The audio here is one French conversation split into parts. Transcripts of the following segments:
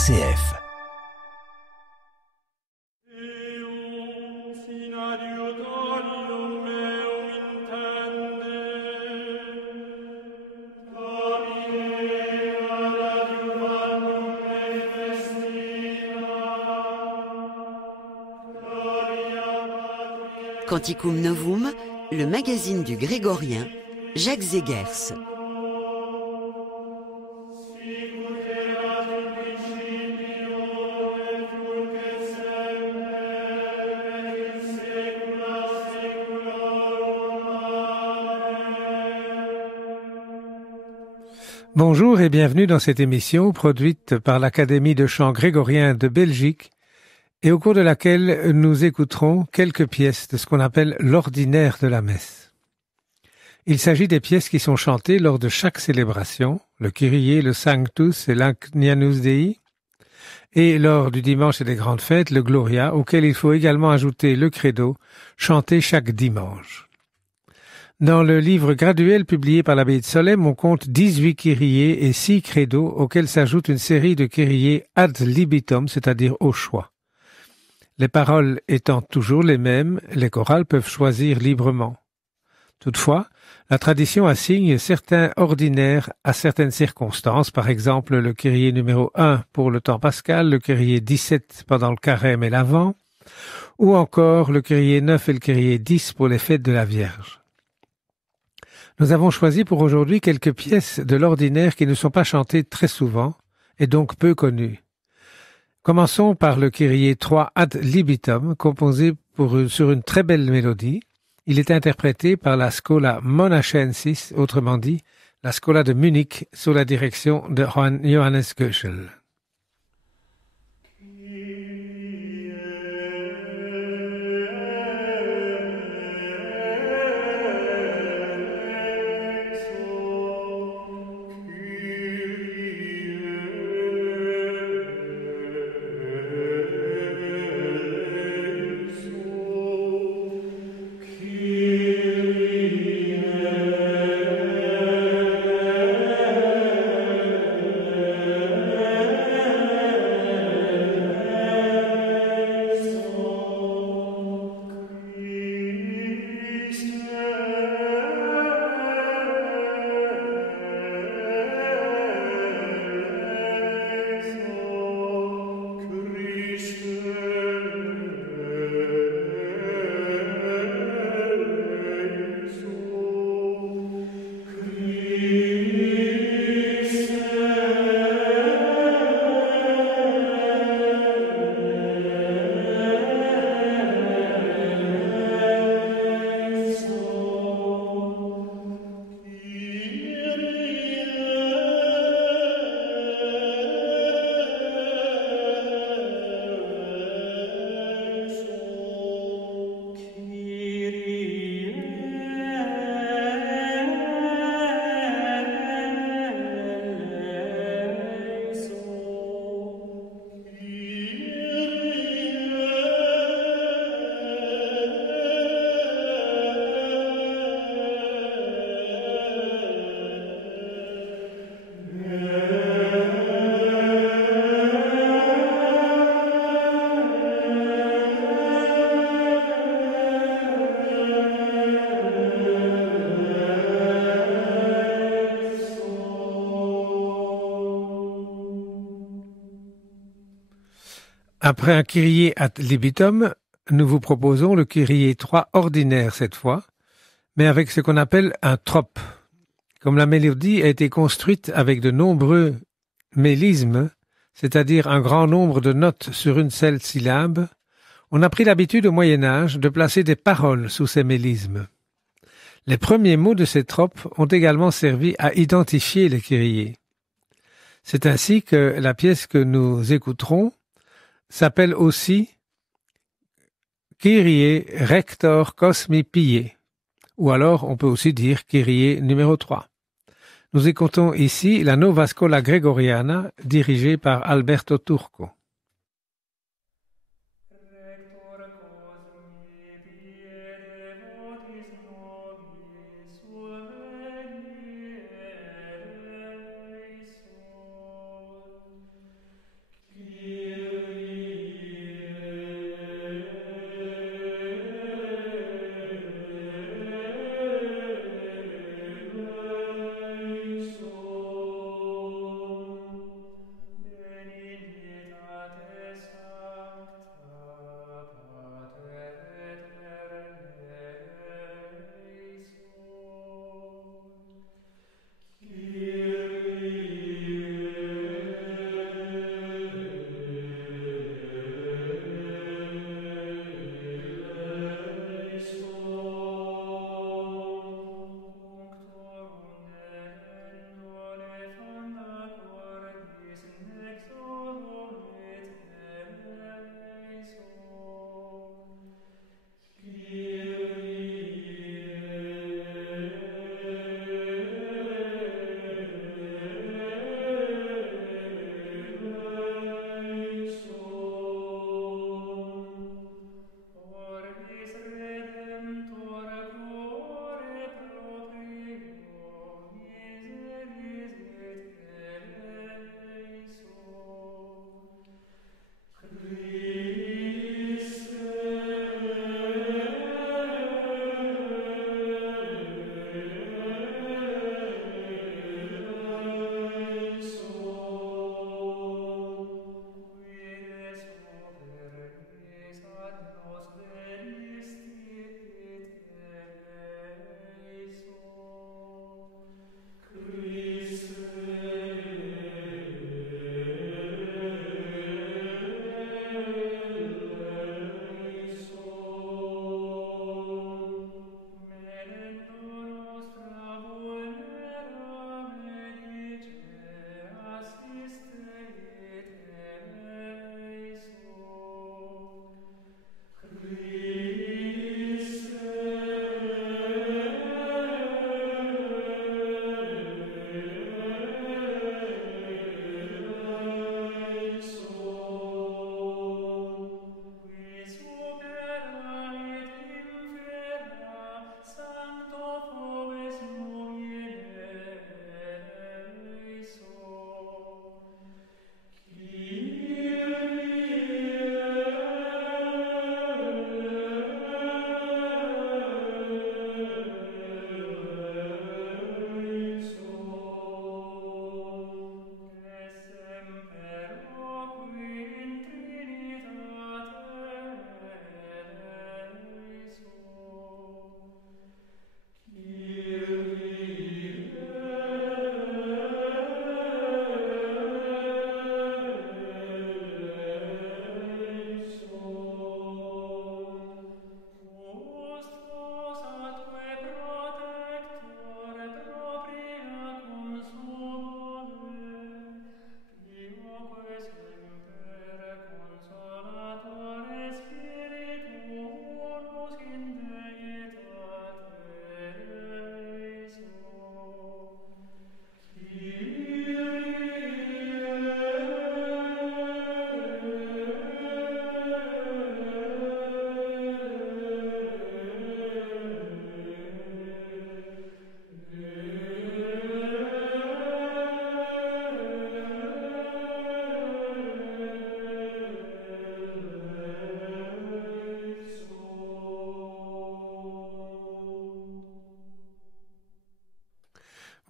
RCF. Canticum Novum, le magazine du Grégorien, Jacques Zegers. Bonjour et bienvenue dans cette émission produite par l'Académie de chant grégorien de Belgique et au cours de laquelle nous écouterons quelques pièces de ce qu'on appelle l'ordinaire de la messe. Il s'agit des pièces qui sont chantées lors de chaque célébration, le Kyrie, le Sanctus et l'Agnus Dei, et lors du dimanche et des grandes fêtes, le Gloria, auquel il faut également ajouter le Credo, chanté chaque dimanche. Dans le livre graduel publié par l'abbaye de Solesmes, on compte 18 Kyriés et 6 Credos, auxquels s'ajoute une série de Kyriés ad libitum, c'est-à-dire au choix. Les paroles étant toujours les mêmes, les chorales peuvent choisir librement. Toutefois, la tradition assigne certains ordinaires à certaines circonstances, par exemple le Kyrie numéro 1 pour le temps pascal, le Kyrie 17 pendant le carême et l'Avent, ou encore le Kyrie 9 et le Kyrie 10 pour les fêtes de la Vierge. Nous avons choisi pour aujourd'hui quelques pièces de l'ordinaire qui ne sont pas chantées très souvent et donc peu connues. Commençons par le Kyrie 3 ad libitum, composé sur une très belle mélodie. Il est interprété par la Schola Monachensis, autrement dit, la Schola de Munich, sous la direction de Johannes Goeschel. Après un Kyrie ad libitum, nous vous proposons le Kyrie 3 ordinaire cette fois, mais avec ce qu'on appelle un trope. Comme la mélodie a été construite avec de nombreux mélismes, c'est-à-dire un grand nombre de notes sur une seule syllabe, on a pris l'habitude au Moyen-Âge de placer des paroles sous ces mélismes. Les premiers mots de ces tropes ont également servi à identifier les Kyriés. C'est ainsi que la pièce que nous écouterons s'appelle aussi Kyrie Rector Cosmi Pie, ou alors on peut aussi dire Kyrie numéro 3. Nous écoutons ici la Nova Schola Gregoriana dirigée par Alberto Turco.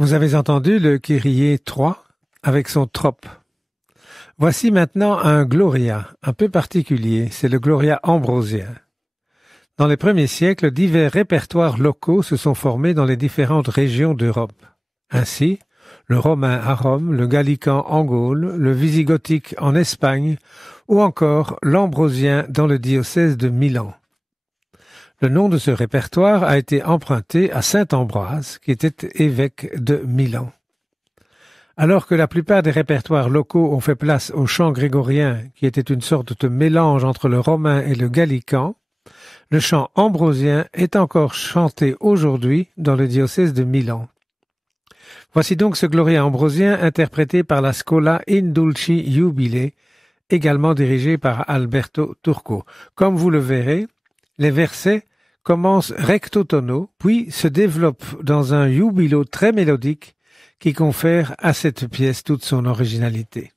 Vous avez entendu le Kyrie 3 avec son trop. Voici maintenant un Gloria, un peu particulier, c'est le Gloria ambrosien. Dans les premiers siècles, divers répertoires locaux se sont formés dans les différentes régions d'Europe. Ainsi, le romain à Rome, le gallican en Gaule, le visigothique en Espagne, ou encore l'ambrosien dans le diocèse de Milan. Le nom de ce répertoire a été emprunté à saint Ambroise, qui était évêque de Milan. Alors que la plupart des répertoires locaux ont fait place au chant grégorien, qui était une sorte de mélange entre le romain et le gallican, le chant ambrosien est encore chanté aujourd'hui dans le diocèse de Milan. Voici donc ce Gloria ambrosien interprété par la Schola in Dulci Jubile, également dirigée par Alberto Turco. Comme vous le verrez, les versets commencent recto tono, puis se développent dans un jubilo très mélodique qui confère à cette pièce toute son originalité.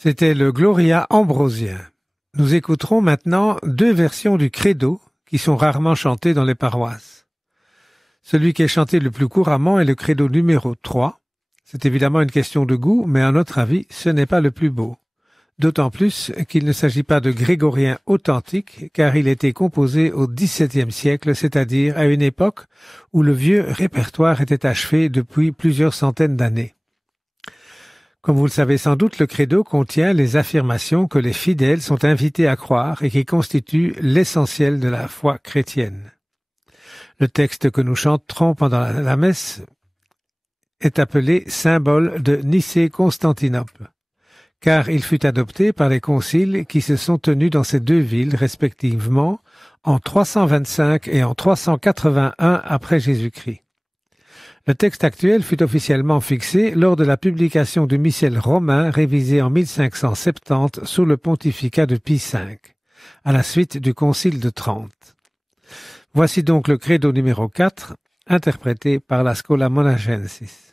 C'était le Gloria ambrosien. Nous écouterons maintenant deux versions du Credo qui sont rarement chantées dans les paroisses. Celui qui est chanté le plus couramment est le Credo numéro 3. C'est évidemment une question de goût, mais à notre avis, ce n'est pas le plus beau. D'autant plus qu'il ne s'agit pas de grégorien authentique, car il a été composé au XVIIe siècle, c'est-à-dire à une époque où le vieux répertoire était achevé depuis plusieurs centaines d'années. Comme vous le savez sans doute, le credo contient les affirmations que les fidèles sont invités à croire et qui constituent l'essentiel de la foi chrétienne. Le texte que nous chanterons pendant la messe est appelé symbole de Nicée-Constantinople, car il fut adopté par les conciles qui se sont tenus dans ces deux villes respectivement en 325 et en 381 après Jésus-Christ. Le texte actuel fut officiellement fixé lors de la publication du missel romain révisé en 1570 sous le pontificat de Pie V, à la suite du concile de Trente. Voici donc le credo numéro 4, interprété par la Schola Monacensis.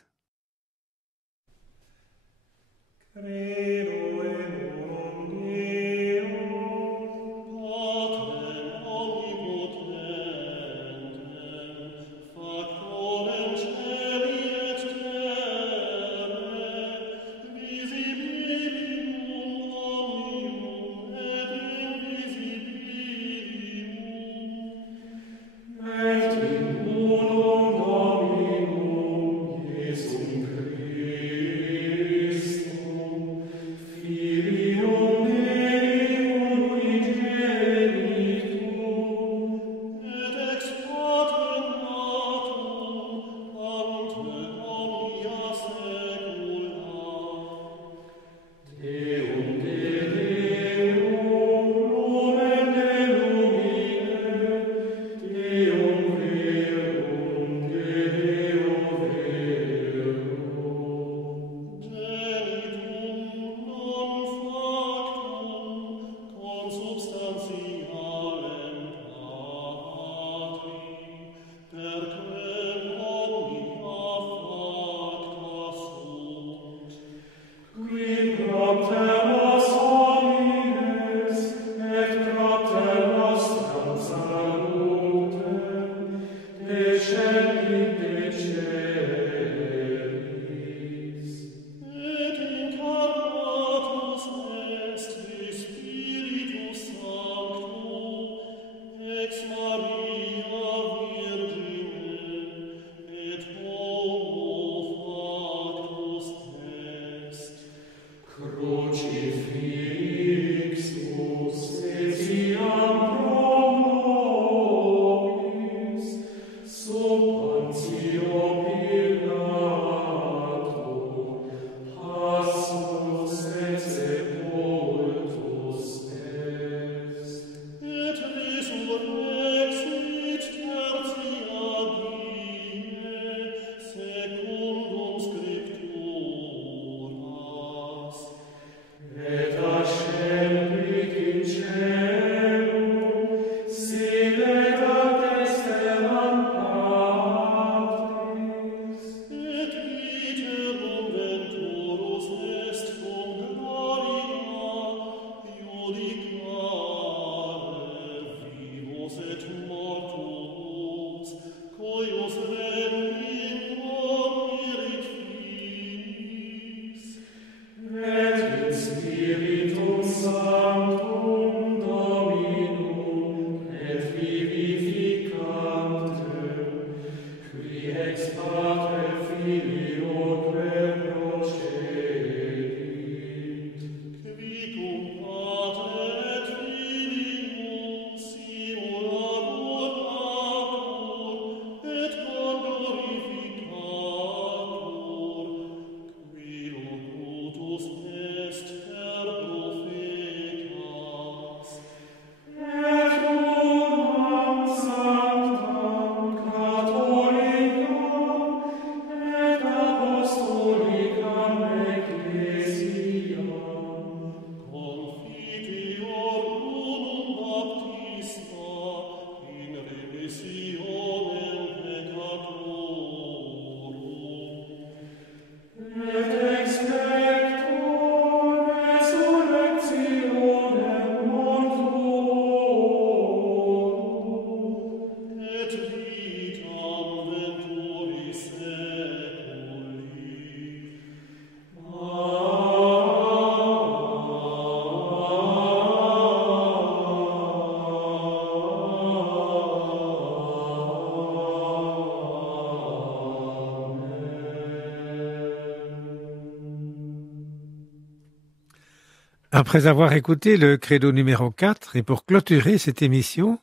Après avoir écouté le credo numéro 4, et pour clôturer cette émission,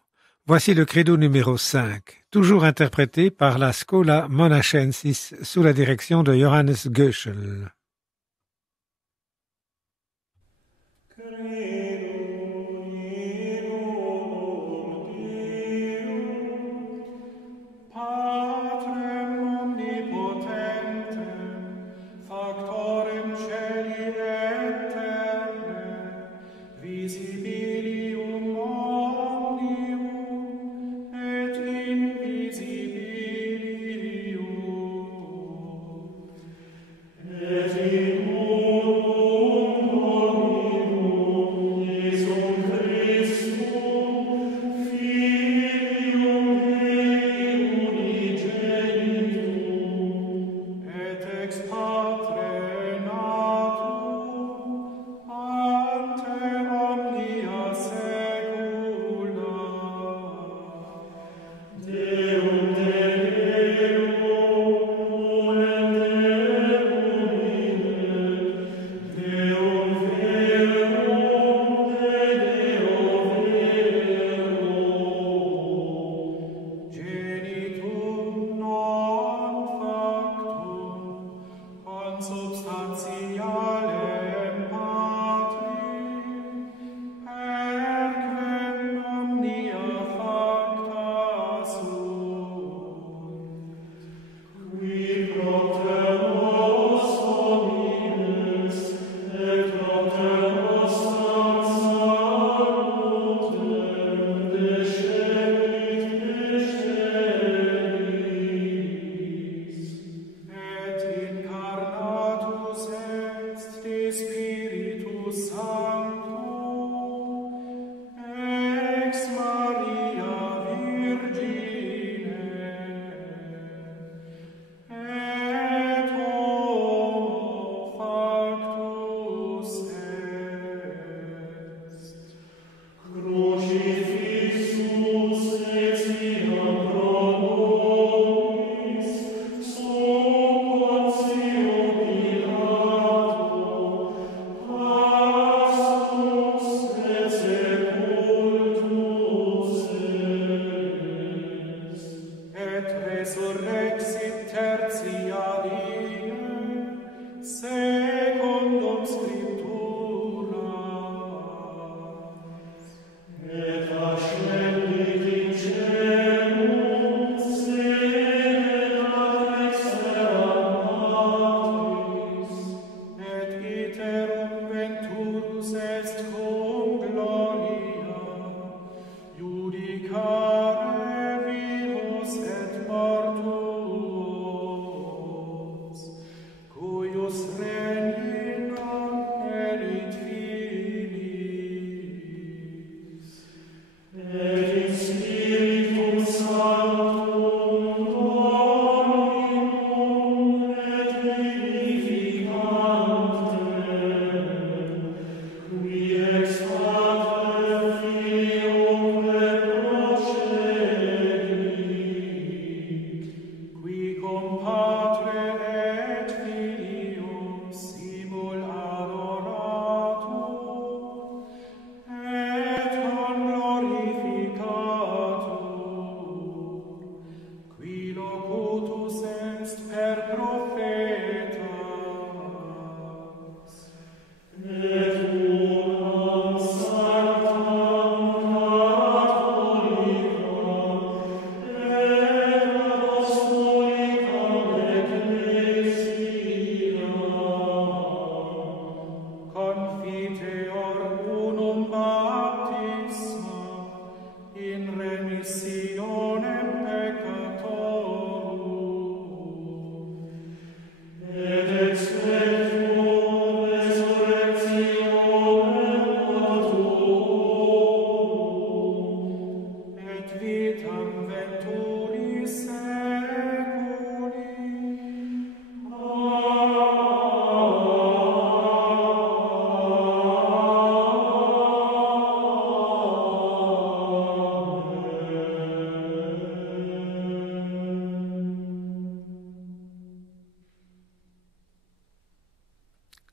voici le credo numéro 5, toujours interprété par la Schola Monacensis sous la direction de Johannes Göschel. Visibilium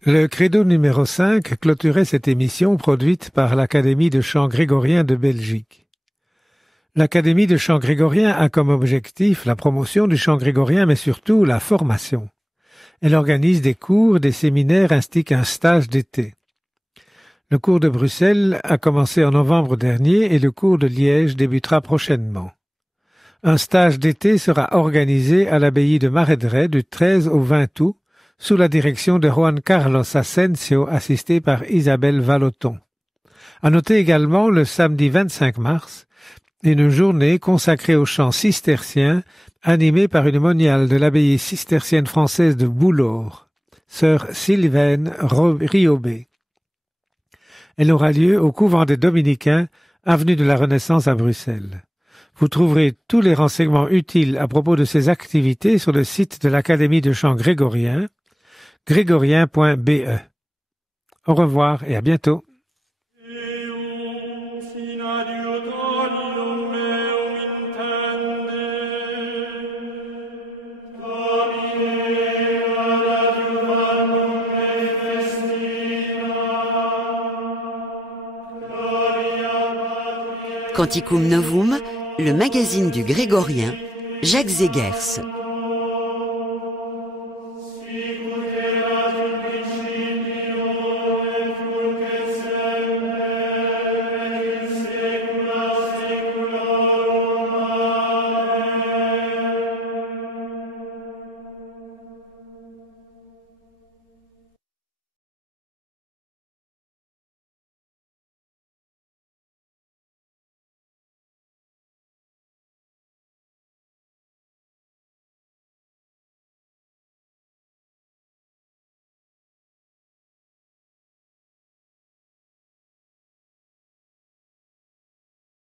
Le credo numéro 5 clôturait cette émission produite par l'Académie de chant grégorien de Belgique. L'Académie de chant grégorien a comme objectif la promotion du chant grégorien, mais surtout la formation. Elle organise des cours, des séminaires ainsi qu'un stage d'été. Le cours de Bruxelles a commencé en novembre dernier et le cours de Liège débutera prochainement. Un stage d'été sera organisé à l'abbaye de Maredret du 13 au 20 août sous la direction de Juan Carlos Asensio, assisté par Isabelle Vallotton. À noter également le samedi 25 mars, une journée consacrée au chant cistercien animée par une moniale de l'abbaye cistercienne française de Boulor, sœur Sylvaine Riobé. Elle aura lieu au couvent des Dominicains, avenue de la Renaissance à Bruxelles. Vous trouverez tous les renseignements utiles à propos de ces activités sur le site de l'Académie de chant grégorien, grégorien.be. Au revoir et à bientôt. Canticum Novum, le magazine du Grégorien, Jacques Zegers.